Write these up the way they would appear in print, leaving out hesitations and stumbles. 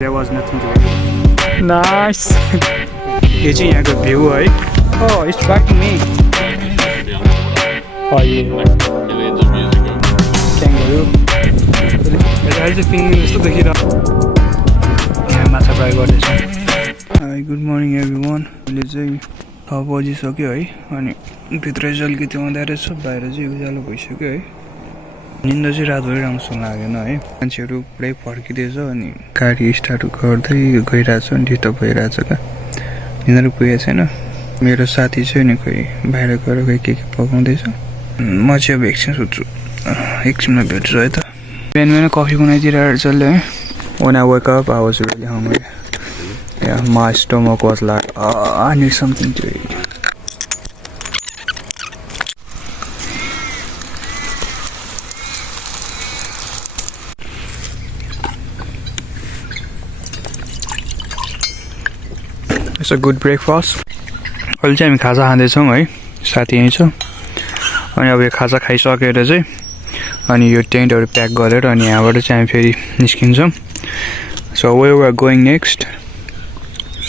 There was nothing to it. Nice. यो चाहिँ यहाँको भ्यू है. Oh, it's back to me. Oh yeah. Kangaroo. अहिले चाहिँ पिङ्गुइन जस्तो देखिरहेको. यहाँ माछा फ्राई गर्दैछौँ. Hi, good morning everyone. अहिले चाहिँ 6 बजिसक्यो है. अनि भित्र चाहिँ अलिकति आउँदा रहेछ, बाहिर चाहिँ उज्यालो भइसक्यो है. निन्दा चाहिँ रातभरि राम्रोसँग लागेन है. मान्छेहरू पुरै फर्किँदैछ अनि गाडी स्टार्ट गर्दै गइरहेछ अनि डिस्टर्ब भइरहेछ क्या. निन्दा पुगेको छैन. मेरो साथी चाहिँ नि खोइ बाहिर गएर खोइ के पकाउँदैछ. म चाहिँ अब एकछिन सुत्छु. एकछिनमा भेट्छु है त. बिहान कफी बनाइदिरहेको जसले है. When I woke up, I was really hungry. Yeah, my stomach was like, I need something to eat. It's a good breakfast. अहिले चाहिँ हामी खाजा खाँदैछौँ है. साथी यहीँ छ. अनि अब यो खाजा खाइसकेर चाहिँ अनि यो टेन्टहरू प्याक गरेर अनि यहाँबाट चाहिँ हामी फेरि निस्किन्छौँ. So where we are going next?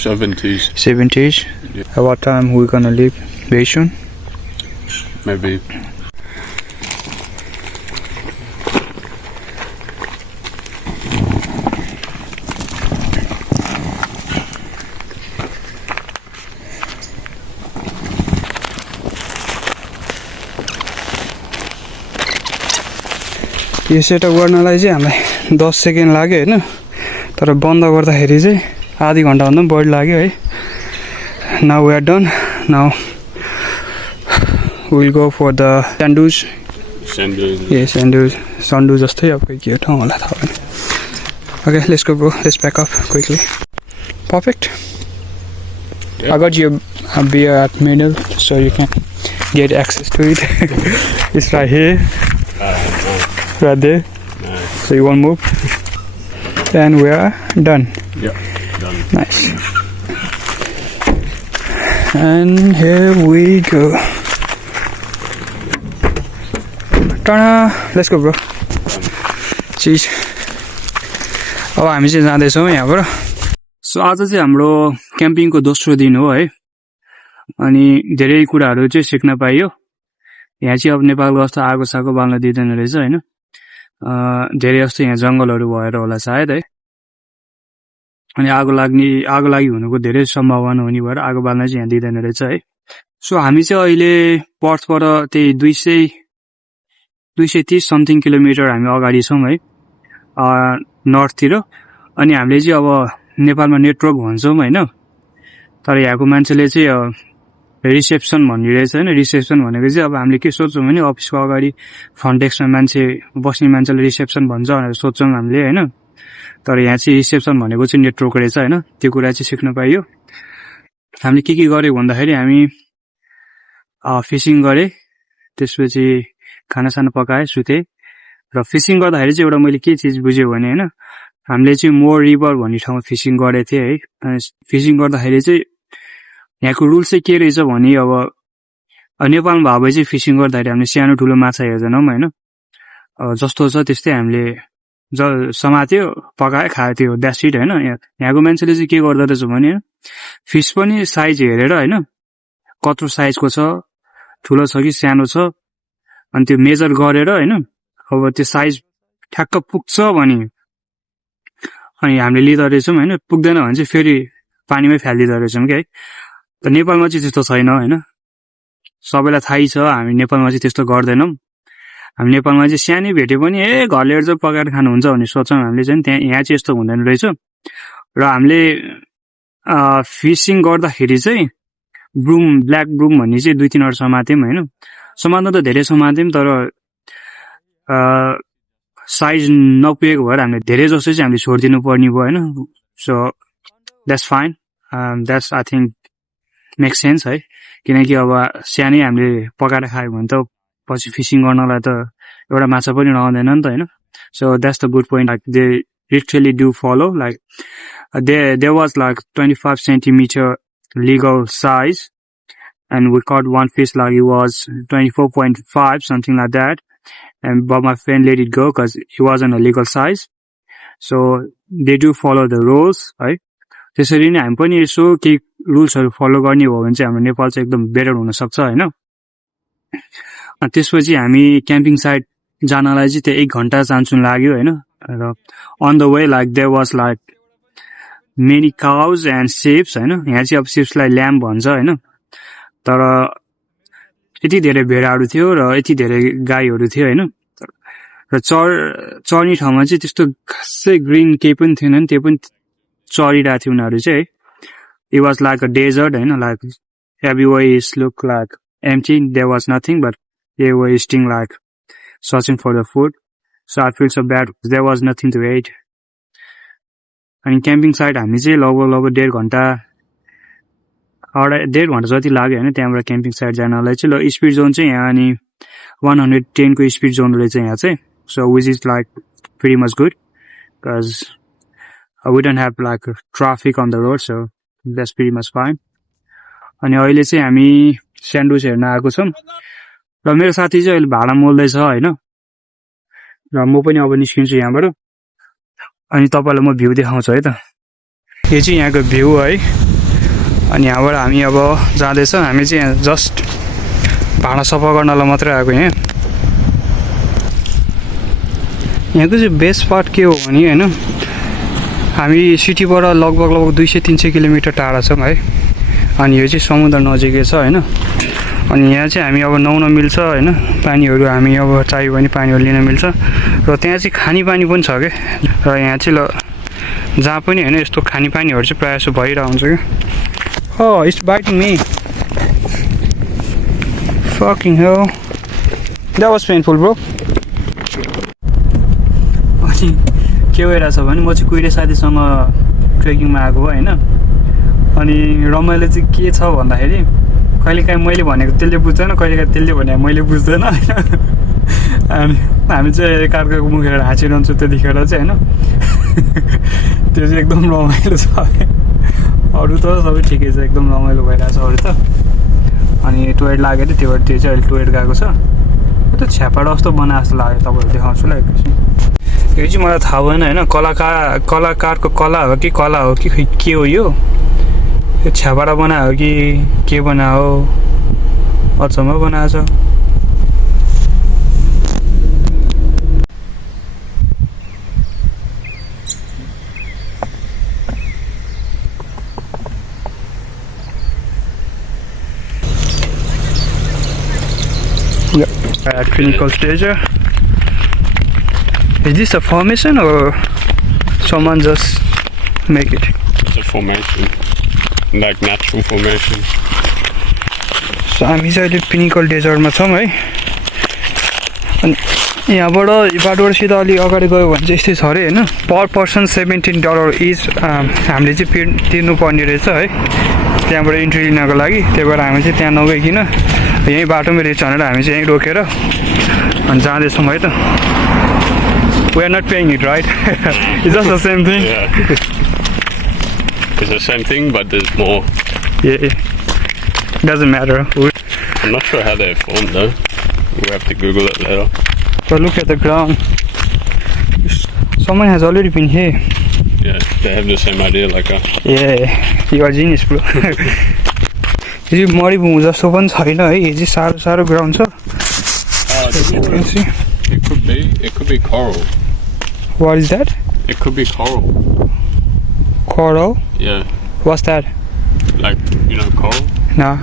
70s. 70s? Yeah. At what time we gonna leave? Very soon? Maybe. यो सेटअप गर्नलाई चाहिँ हामीलाई 10 सेकेन्ड लाग्यो हैन. तर बन्द गर्दाखेरि चाहिँ आधी घण्टा भन्दा पनि बढी लाग्यो है. Now we are done. Now we'll go for the sand dunes. Sand dunes. Yes, sand dunes. Sand dunes जस्तै अब के ठाउँ होला थाहा भएन. Okay, let's go bro. Let's pack up quickly. Perfect. Yeah. I got you a beer at middle so you can get access to it. It's right here. Right there. Nice. So you won't move. And we are done. Yeah, done. Nice. And here we go. Ta-da! Let's go bro. Cheers. अब हामी चाहिँ जाँदैछौँ यहाँबाट. So आज चाहिँ हाम्रो क्याम्पिङको दोस्रो दिन हो है. अनि धेरै कुराहरू चाहिँ सिक्न पाइयो. यहाँ चाहिँ अब नेपालको जस्तो आगो सागो बाल्न दिँदैन रहेछ हैन. धेरै जस्तो यहाँ जंगलहरू भएर होला सायद है. अनि आगो लागि हुनुको धेरै सम्भावना हुने भएर आगो बाल्न चाहिँ यहाँ दिँदैन रहेछ है. सो हामी चाहिँ अहिले पर्थबाट त्यही 230 समथिङ किलोमिटर हामी अगाडि छौँ है. नर्थतिर. अनि हामीले चाहिँ अब नेपालमा नेटवर्क भन्छौँ हैन. तर यहाँको मान्छेले चाहिँ रिसेप्सन भनिरहेछ हैन. रिसेप्सन भनेको चाहिँ अब हामीले के सोच्छौँ भने अफिसको अगाडि फ्रन्ट डेस्कमा मान्छे बस्ने मान्छेले रिसेप्सन भन्छ भनेर सोच्छौँ हामीले हैन. तर यहाँ चाहिँ रिसेप्सन भनेको चाहिँ नेटवर्क रहेछ हैन. त्यो कुरा चाहिँ सिक्न पाइयो. हामीले के गर्यो भन्दाखेरि हामी फिशिङ गरे. त्यसपछि खानासाना पकाए, सुते. र फिशिङ गर्दाखेरि चाहिँ एउटा मैले के चीज बुझ्यो भने हैन. हामीले चाहिँ मोर रिभर भन्ने ठाउँमा फिशिङ गरेको थिए है. अनि फिशिङ गर्दाखेरि चाहिँ यहाँको रुल चाहिँ के रहेछ भने अब नेपालमा भए चाहिँ फिशिङ गर्दाखेरि हामीले सानो ठुलो माछा हेर्दैनौँ हैन. जस्तो छ त्यस्तै हामीले समात्यो, पकायो, खायो, त्यो द्याट्स इट हैन. यहाँको मान्छेले चाहिँ के गर्दो रहेछ भने फिश पनि साइज हेरेर हैन, कत्रो साइजको छ, ठुलो छ कि सानो छ, अनि त्यो मेजर गरेर हैन, अब त्यो साइज ठ्याक्क पुग्छ भने अनि हामीले लिँदो रहेछौँ हैन. पुग्दैन भने चाहिँ फेरि पानीमै फ्यालिदिँदो रहेछौँ कि है. त नेपालमा चाहिँ त्यस्तो छैन हैन. सबैलाई थाहै छ हामी नेपालमा चाहिँ त्यस्तो गर्दैनौँ. हामी नेपालमा चाहिँ सानै भेट्यो पनि घरले चाहिँ पकाएर खानुहुन्छ भन्ने सोच्छौँ हामीले चाहिँ. त्यहाँ यहाँ चाहिँ यस्तो हुँदैन रहेछ. र हामीले फिशिङ गर्दाखेरि चाहिँ ब्रुम, ब्ल्याक ब्रुम भन्ने चाहिँ 2-3 वटा समात्यौँ हैन. समात्न त धेरै समात्यौँ तर साइज नपुगेको भएर हामीले धेरै जस्तो चाहिँ हामीले छोडिदिनु पर्ने भयो हैन. So that's fine. That's I think make sense है. किनकि अब सानै हामीले पकाएर खायो भने त पछि फिशिङ गर्नलाई त एउटा माछा पनि रहँदैन नि त हैन. So that's the good point. Like they literally do follow. Like there was like 25 centimeter legal size, and we caught one fish like it was 24.5, something like that. But my friend let it go because it wasn't a legal size. So they do follow the rules है त्यसरी नै हामी पनि यसो केही रुल्सहरु follow गर्ने हो भने चाहिँ हाम्रो नेपाल चाहिँ एकदम बेटर हुन सक्छ हैन त्यसपछि हामी क्याम्पिङ साइट जानलाई चाहिँ त्यो 1 घण्टा चान्चुन लाग्यो हैन र on the way like there was like many cows and sheeps हैन यहाँ चाहिँ अब sheeps लाई ल्याम्ब भन्छ हैन तर यति धेरै भेडाहरु थियो र यति धेरै गाईहरु थियो हैन र चर्नी ठाउँमा चाहिँ त्यस्तो खासै ग्रीन केही पनि थिएन नि त्यो पनि चरिरा थियो उनीहरु चाहिँ it was like a desert हैन like everywhere is look like empty there was nothing but they were eating like searching for the food so I feel so bad there was nothing to eat अनि camping site हामी चाहिँ लगभग 1.5 घण्टा 1.5 घण्टा जति लाग्यो हैन त्यहाँबाट क्याम्पिङ साइट जानलाई चाहिँ ल स्पिड जोन चाहिँ यहाँ अनि 110 को स्पिड जोन रहेछ यहाँ चाहिँ so which is like pretty much good because we don't have like traffic on the road so that's pretty much fine अनि अहिले चाहिँ हामी स्यान्डविच हेर्न आएको छौं र मेरो साथी चाहिँ अहिले भाडा मोल्दै छ हैन र म पनि अब निस्किन्छु यहाँबाट अनि तपाईलाई म भ्यू देखाउँछु है त यो चाहिँ यहाँको भ्यू है अनि यहाँबाट हामी अब जाँदै छौं हामी चाहिँ जस्ट भाडा सफा गर्नलाई मात्रै आएको यहाँ यहाँको चाहिँ बेस्ट पार्ट के हो भने हैन हामी सिटीबाट लगभग 200-300 किलोमिटर टाढा छौं है अनि यो चाहिँ समुद्र नजिकै छ हैन अनि यहाँ चाहिँ हामी अब नुहाउन मिल्छ हैन पानीहरु हामी अब चाहियो भने पानीहरु लिन मिल्छ र त्यहाँ चाहिँ खानी पानी पनि छ के र यहाँ चाहिँ ल जहाँ पनि हैन यस्तो खानी पानीहरु चाहिँ प्रायः जसो भइरा हुन्छ के oh it's biting me fucking hell that was painful bro अनि के भइरहेछ भने म चाहिँ कुइरे साथीसँग ट्रेकिङमा आएको हो हैन अनि रमाइलो चाहिँ के छ भन्दाखेरि कहिलेकाहीँ मैले भनेको त्यसले बुझ्दैन कहिलेकाहीँ त्यसले भने मैले बुझ्दैन हैन अनि हामी चाहिँ एकअर्काको मुखेर हाँसिरहन्छौँ त्यतिखेर चाहिँ हैन त्यो चाहिँ एकदम रमाइलो छ अरु त सबै ठिकै छ एकदम रमाइलो भइरहेछ अरु त अनि टोयलेट लाग्यो त्यो भएर त्यो चाहिँ अहिले टोयलेट गएको छ त्यो छ्यापाडा जस्तो बनाए जस्तो लाग्यो तपाईहरु देखाउँछु ल एकछिन यो चाहिँ मलाई थाहा भएन हैन कलाकारको कला हो कि खै के हो यो छ्यापाडा बनायो कि के बनायो अचम्म बनाएछ at Pinnacles Desert. Is this a formation or someone just make it? It's a formation, like natural formation. So हामी चाहिँ अहिले Pinnacles Desert मा छौं है अनि यहाँबाट बाटोबाट सिधा अलि अगाडि गयो भने चाहिँ यस्तै छ रे हैन पर पर्सन $17 इज हामीले चाहिँ तिर्नु पर्ने रहेछ है त्यहाँबाट इन्ट्री लिनको लागि त्यही भएर हामी चाहिँ त्यहाँ नगइकिन यही बाटोमा रहेछ भनेर हामी चाहिँ यही रोकेर अनि जाँदैछौँ है त we are not paying it right it's just the same thing Yeah. It's the same thing but there's more. Yeah doesn't matter I'm not sure how they're formed though. We'll have to Google it later. but look at the ground someone has already been here. Yeah, they have the same idea like us. Yeah you are genius bro यो मरिभूमि जस्तो पनि छैन है यो चाहिँ सारो सारो ground छ It could be coral. What is that? It could be coral. Coral? Yeah. What's that? Like, you know coral? Nah.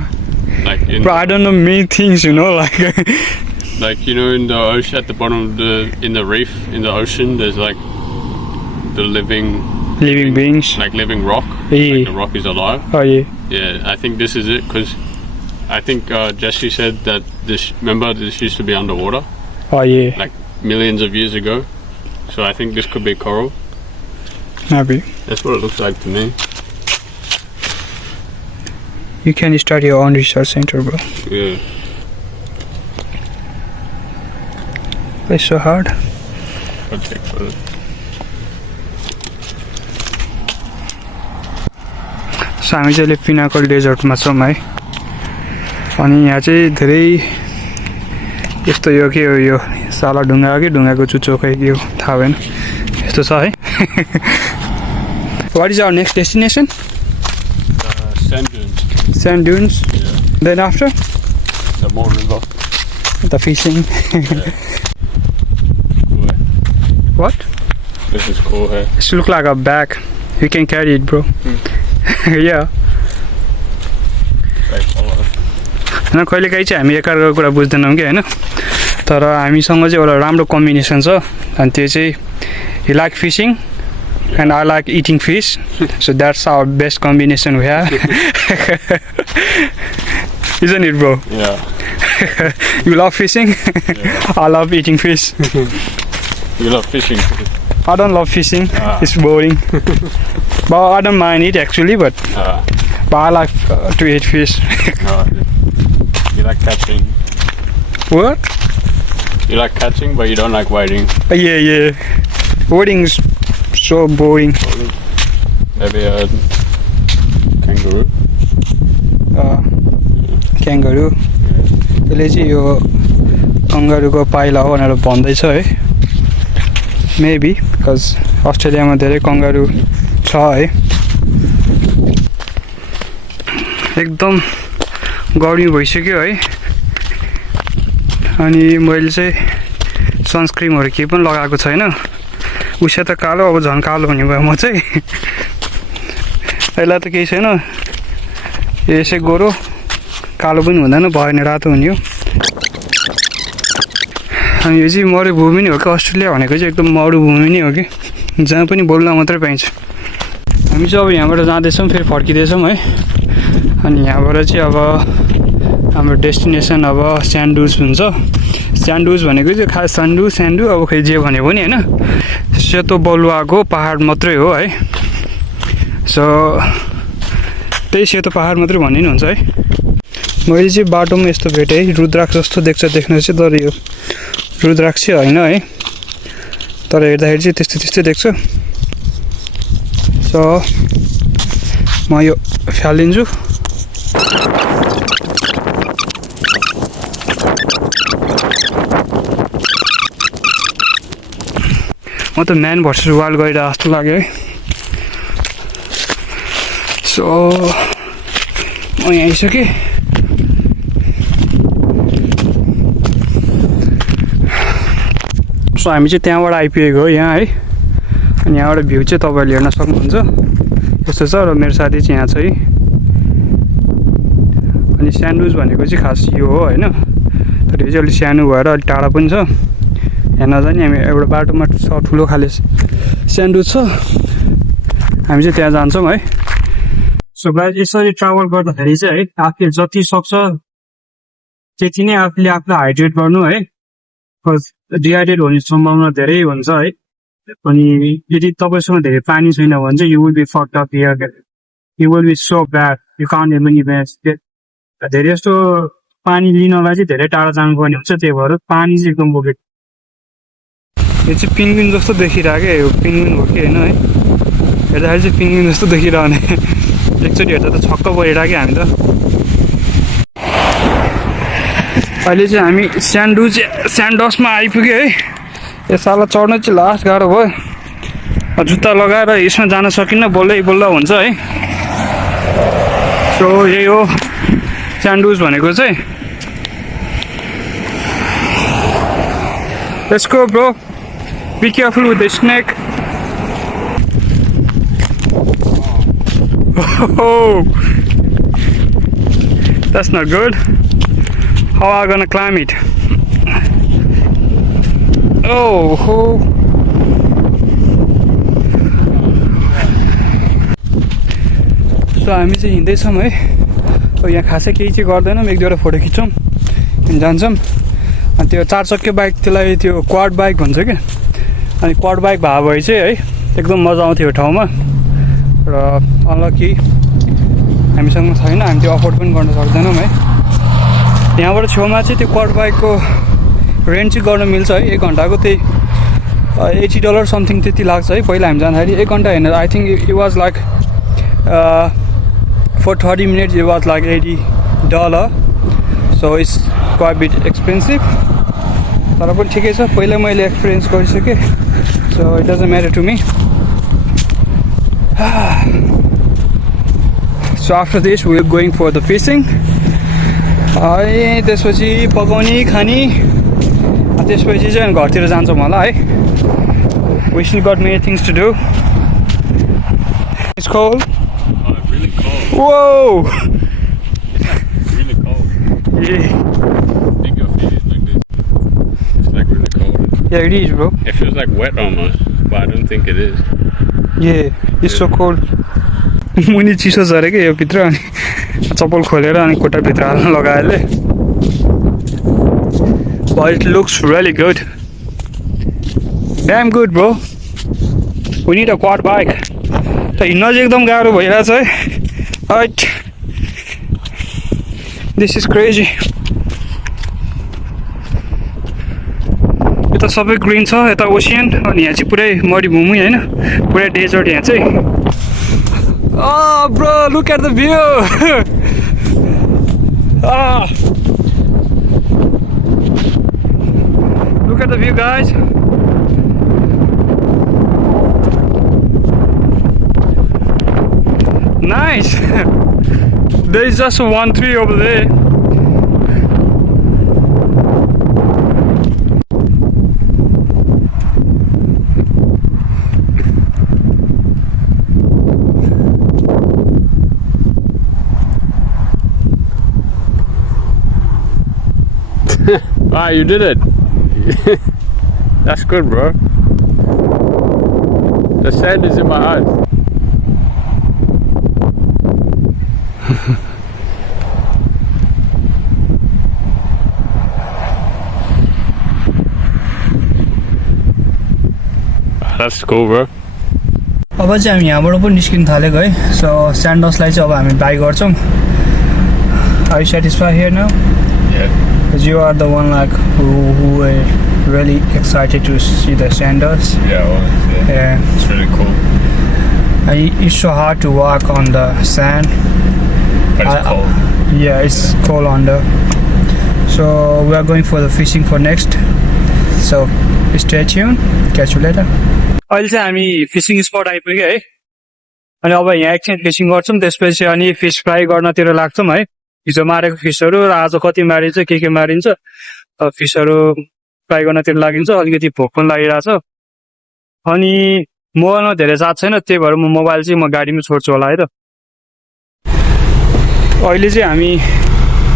Like in Bro, I don't know many things, you know, like like you know in the ocean at the bottom of the reef in the ocean there's like the living beings. Like living rock. Yeah. Like the rock is alive. Oh yeah. Yeah, I think this is it because I think Jesse said that remember this used to be underwater Oh yeah. like millions of years ago. So I think this could be coral. Maybe. That's what it looks like to me. You can start your own research center, bro. Yeah. It's so hard. I'll check for it. So हामी चाहिँ Pinnacle डेजर्टमा छौँ है अनि यहाँ चाहिँ धेरै यस्तो यो के हो यो साला ढुङ्गा हो कि ढुङ्गाको चुच्चो खै के हो थाहा भएन यस्तो छ है What is our next destination? Sand dunes. Sand dunes. Yeah. Then after? The more river. The fishing. Yeah. Cool. What? This is cool, hey? This look like a bag. You can carry it, bro. Yeah. होइन कहिलेकाहीँ चाहिँ हामी एकअर्काको कुरा बुझ्दैनौँ कि होइन तर हामीसँग चाहिँ एउटा राम्रो कम्बिनेसन छ अनि त्यो चाहिँ he like fishing and I like eating fish so that's our best combination we have isn't it bro? Yeah. You love fishing? Yeah. I love eating fish. You love fishing? I don't love fishing. It's boring. But I don't mind it actually but I like to eat fish. You like catching? What? You like catching but you don't like wading? Yeah. Wading is so boring. Have you heard kangaroo? Kangaroo. त्यसले चाहिँ यो कंगारूको पाइला हो भनेर भन्दैछ है maybe because अस्ट्रेलियामा धेरै कंगारू छ है एकदम गर्मी भइसक्यो है अनि मैले चाहिँ सनस्क्रिमहरु केही पनि लगाएको छैन उसे त कालो अब झन् कालो हुने भयो म चाहिँ अहिले त केही छैन यसै गोरो कालो पनि हुँदैन भएन रातो हुने हो अनि यो चाहिँ मरुभूमि नै हो कि अस्ट्रेलिया भनेको चाहिँ एकदम मरुभूमि नै हो कि जहाँ पनि बोल्न मात्रै पाइन्छ हामी चाहिँ अब यहाँबाट जाँदैछौँ फेरि फर्किँदैछौँ है अनि यहाँबाट चाहिँ अब हाम्रो डेस्टिनेसन अब स्यान्ड ड्युन्स हुन्छ स्यान्ड ड्युन्स भनेको चाहिँ खास स्यान्डु अब खै जे भने पनि हैन सेतो बलुवाको पहाड मात्रै हो है सो त्यही सेतो पहाड मात्रै भन्ने हुन्छ है मैले चाहिँ बाटोमा यस्तो भेटेँ रुद्राक्ष जस्तो देख्न चाहिँ तर यो रुद्राक्ष होइन है तर हेर्दाखेरि चाहिँ त्यस्तै देख्छ सो म यो फालिन्छु म त म्यान भर्सेस वाइल्ड गइरहेको जस्तो लाग्यो है सो म यहाँ आइसकेँ सो हामी चाहिँ त्यहाँबाट आइपुगेको हो यहाँ है अनि यहाँबाट भ्यू चाहिँ तपाईँहरूले हेर्न सक्नुहुन्छ यस्तो छ र मेरो साथी चाहिँ यहाँ छ है अनि स्यान्डविच भनेको चाहिँ खास यो हो होइन तर यो चाहिँ अलिक सानो भएर अलिक टाढा पनि छ यहाँ नजाने हामी एउटा बाटोमा ठुलो खाले स्यान्डविच छ हामी चाहिँ त्यहाँ जान्छौँ है सो गाइस यसरी ट्राभल गर्दाखेरि चाहिँ है आफूले जति सक्छ त्यति नै आफूले आफूलाई हाइड्रेट गर्नु है डिहाइड्रेट हुने सम्भावना धेरै हुन्छ है अनि यदि तपाईसँग धेरै पानी छैन भने चाहिँ you will be fucked up here you will be so bad you can't even धेरै जस्तो पानी लिनलाई चाहिँ धेरै टाढा जानुपर्ने हुन्छ त्यही भएर पानी चाहिँ एकदम बोकेको यो चाहिँ पिङ्गुइन जस्तो देखिरहेको यो पिङ्गुइन हो कि होइन है हेर्दाखेरि चाहिँ पिङ्गुइन जस्तो देखिरहने एकचोटि हेर्दा त छक्क परिरहेको हामी त अहिले चाहिँ हामी स्यान्डसमा आइपुग्यो है यो साला चढ्न चाहिँ लास्ट गाह्रो भयो जुत्ता लगाएर यसमा जान सकिन्न बोल्दै हुन्छ है सो यही हो स्यान्डविच भनेको चाहिँ let's go bro be careful with the snake that's not good how are you gonna climb it सो हामी चाहिँ हिँड्दैछौँ है यहाँ खासै केही चाहिँ गर्दैनौँ एक दुईवटा फोटो खिच्छौँ अनि जान्छौँ अनि त्यो 4 चक्के बाइक त्यसलाई त्यो क्वाड बाइक भन्छ क्या अनि क्वाड बाइक भए भए चाहिँ है एकदम मजा आउँथ्यो यो ठाउँमा र अनलकी हामीसँग छैन हामी त्यो अफोर्ड पनि गर्न सक्दैनौँ है यहाँबाट छेउमा चाहिँ त्यो क्वाड बाइकको रेन्ट चाहिँ गर्न मिल्छ है 1 घन्टाको त्यही $80 समथिङ त्यति लाग्छ है पहिला हामी जाँदाखेरि 1 घन्टा होइन I think it was like for 30 minutes it was like $80 so it's quite a bit expensive तर पनि ठिकै छ पहिला मैले एक्सपिरियन्स गरिसकेँ so it doesn't matter to me So after this we are going for the fishing. त्यसपछि पकाउने खाने त्यसपछि चाहिँ घरतिर जान्छौँ होला है. We still got many things to do. It's cold. Oh, really cold. Whoa! Really cold. Yeah. I think your feet is like this. It's like really cold. Yeah, it is, bro. It feels like wet almost, but I don't think it is. Yeah, it's so cold. मुनि चिसो झरे के यो भित्र अनि चप्पल खोलेर अनि खुट्टा भित्र हाल्न लगाएले. But it looks really good. Damn good, bro. We need a quad bike. त हिँड्न चाहिँ एकदम गाह्रो भइरहेछ है. Right. This is crazy. यता सबै ग्रीन छ, यता ओशियन अनि यहाँ चाहिँ पुरै मरुभूमि हैन, पुरै डेजर्ट यहाँ चाहिँ. Oh, bro, look at the view. Look at the view, guys. Nice. There is just one tree over there. Ah, you did it. That's good, bro. The sand is in my eyes. That's cool, bro. अब चाहिँ हामी यहाँबाट पनि निस्किन थालेको है. So स्यान्डल्सलाई चाहिँ अब हामी बाई गर्छौँ. Are you satisfied here now? Yeah. Because you are the one like who were really excited to see the sandals. Yeah, well, Yeah. it's really cool. And it's so hard to walk on the sand. But it's cold. Yeah, it's cold under. So we are going for the fishing for next. So stay tuned. Catch you later. अहिले चाहिँ हामी fishing spot आइपुग्यो है. अनि अब यहाँ एकछिन fishing गर्छौँ, त्यसपछि अनि फिस फ्राई गर्नतिर लाग्छौँ है. हिजो मारेको फिसहरू र आज कति मारिन्छ के मारिन्छ, फिसहरू फ्राई गर्नतिर लागिन्छ. अलिकति भोक पनि लागिरहेछ अनि मोबाइलमा धेरै चार्ज छैन, त्यही भएर म मोबाइल चाहिँ म गाडीमा छोड्छु होला है त. अहिले चाहिँ हामी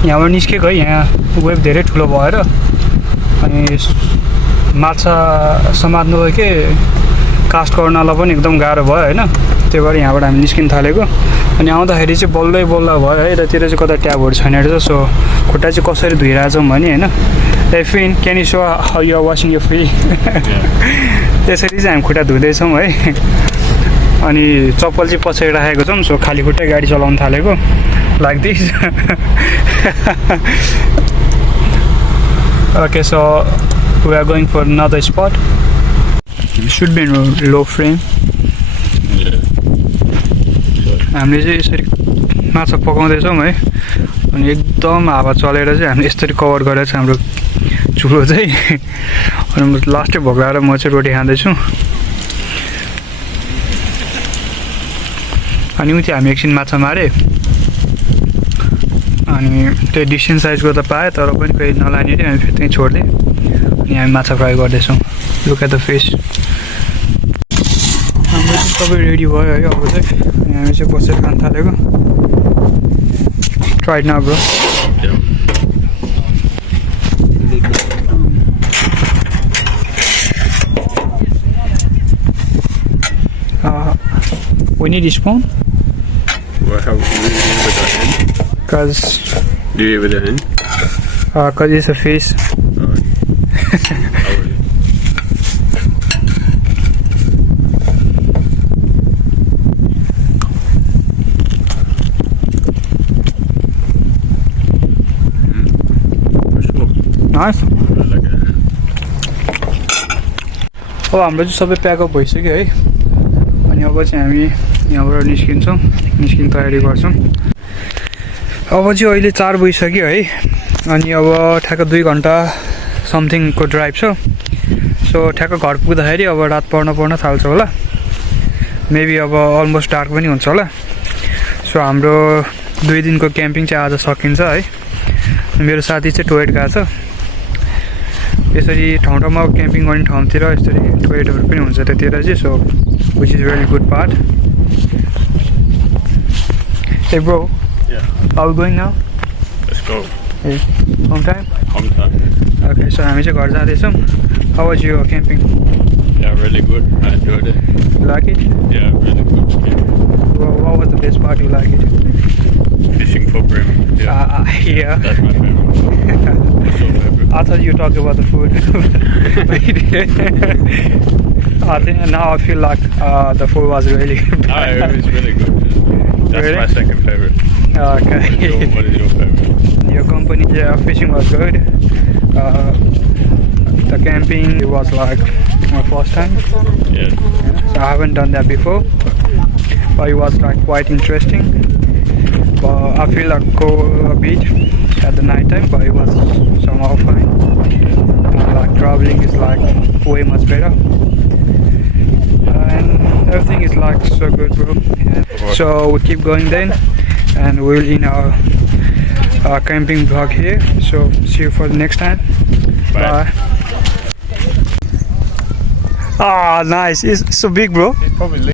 यहाँबाट निस्केको है. यहाँ वेभ धेरै ठुलो भएर अनि माछा समात्नु के कास्ट गर्नलाई पनि एकदम गाह्रो भयो होइन. त्यही भएर यहाँबाट हामी निस्किन थालेको. अनि आउँदाखेरि चाहिँ बल्लै भयो है. यतातिर चाहिँ कता ट्याबहरू छैन रहेछ. सो खुट्टा चाहिँ कसरी धोइरहेछौँ भने होइन. ए फिन can you show how you are washing your feet. त्यसरी चाहिँ हामी खुट्टा धुँदैछौँ है. अनि चप्पल चाहिँ पछाडि राखेको छौँ. सो खाली खुट्टै गाडी चलाउन थालेको like this. Okay, so we are going for another spot. It should be in low frame. हामीले चाहिँ यसरी माछा पकाउँदैछौँ है. अनि एकदम हावा चलेर चाहिँ हामीले यसरी कभर गरेर चाहिँ हाम्रो चुलो चाहिँ. अनि म लास्टै भोगाएर म चाहिँ रोटी खाँदैछु. अनि उति हामी एकछिन माछा मारे अनि त्यो डिसेन्ट साइजको त पाएँ, तर पनि कोही नलाने थियो. हामी फेरि त्यहीँ छोडिदिएँ अनि हामी माछा फ्राई गर्दैछौँ. Look at the fish. हाम्रो चाहिँ सबै रेडी भयो है. अब चाहिँ अनि हामी चाहिँ बसेर खान थालेको. Try it now bro. We need a spoon. Well, how do you eat with the hand? Because Do you eat with the hand? Cause it's a fish. Nice. अब हाम्रो चाहिँ सबै प्याकअप भइसक्यो है. अनि अब चाहिँ हामी यहाँबाट निस्किन तयारी गर्छौँ. अब चाहिँ अहिले 4 बजिसक्यो है. अनि अब ठ्याक्क 2 घन्टा समथिङको ड्राइभ छ. सो ठ्याक्क घर पुग्दाखेरि अब रात पर्न थाल्छ होला. मेबी अब अलमोस्ट डार्क पनि हुन्छ होला सो हाम्रो 2 दिनको क्याम्पिङ चाहिँ आज सकिन्छ है मेरो साथी चाहिँ टोयलेट गएको छ यसरी ठाउँ ठाउँमा क्याम्पिङ गर्ने ठाउँतिर यसरी टोयलेटहरू पनि हुन्छ त्यतिर चाहिँ so which is very good part Hey bro, Yeah. are we going now? Let's go. Hey, home time? Home time. Okay, so हामी चाहिँ घर जाँदैछौँ. How was your camping? Yeah, really good. I enjoyed it. You like it? Yeah, really good. Yeah. What was the best part you like it? Fishing for bream. Yeah. Yeah. That's my favorite. What's your favorite? I thought you talked about the food. I think now I feel like the food was really good. Ah, it was really good. That's Really? my second favorite. Okay. What is your favorite? Your company, yeah, fishing was good. The camping, it was like my first time. Yeah. So I haven't done that before. But it was like quite interesting. But I feel like cold a bit at the night time, but it was somehow fine. Like traveling is like way much better. And everything is like so good, bro. And so we keep going then, and we'll end our camping vlog here. So see you for the next time. Bye. Ah, nice. It's so big, bro. Probably.